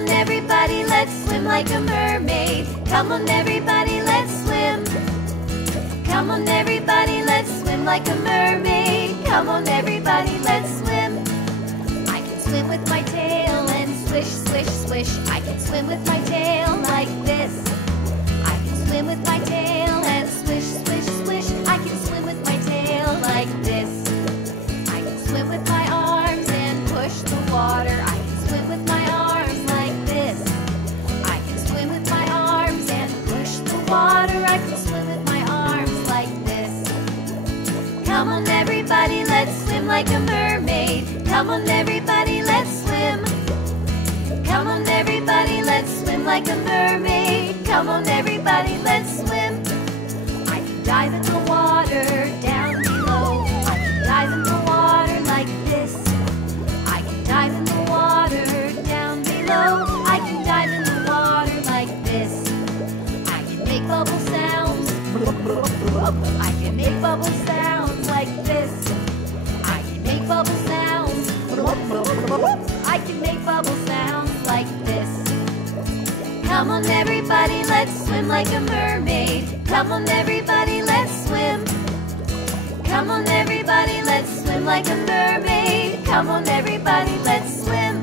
on everybody, let's swim like a mermaid. Come on everybody, let's swim. Come on everybody, let's swim like a mermaid. Come on everybody, let's swim. I can swim with my tail and swish, swish, swish. I can swim with my tail like this. I can swim with my tail and swish, swish, swish. I can swim with my tail like this. I can swim with my arms and push the water. I can swim with my arms like this. I can swim with my arms and push the water. I can swim with my arms like this. Come on everybody, let's swim like a mermaid. Come on everybody, let's swim. Come on everybody, let's swim like a mermaid. Come on everybody, let's swim. I can dive in the water down below. I can dive in the water like this. I can dive in the water down below. I can dive in the water like this. I can make bubble sounds. I can make bubble sounds like this. I can make bubble sounds. I can make bubble sounds like this. Come on everybody, let's swim like a mermaid. Come on everybody, let's swim. Come on everybody, let's swim like a mermaid. Come on everybody, let's swim.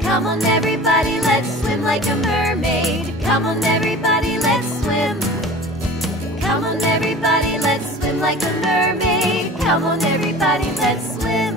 Come on everybody, let's swim like a mermaid. Come on everybody, let's swim. Come on everybody, let's swim like a mermaid. Come on everybody, let's swim.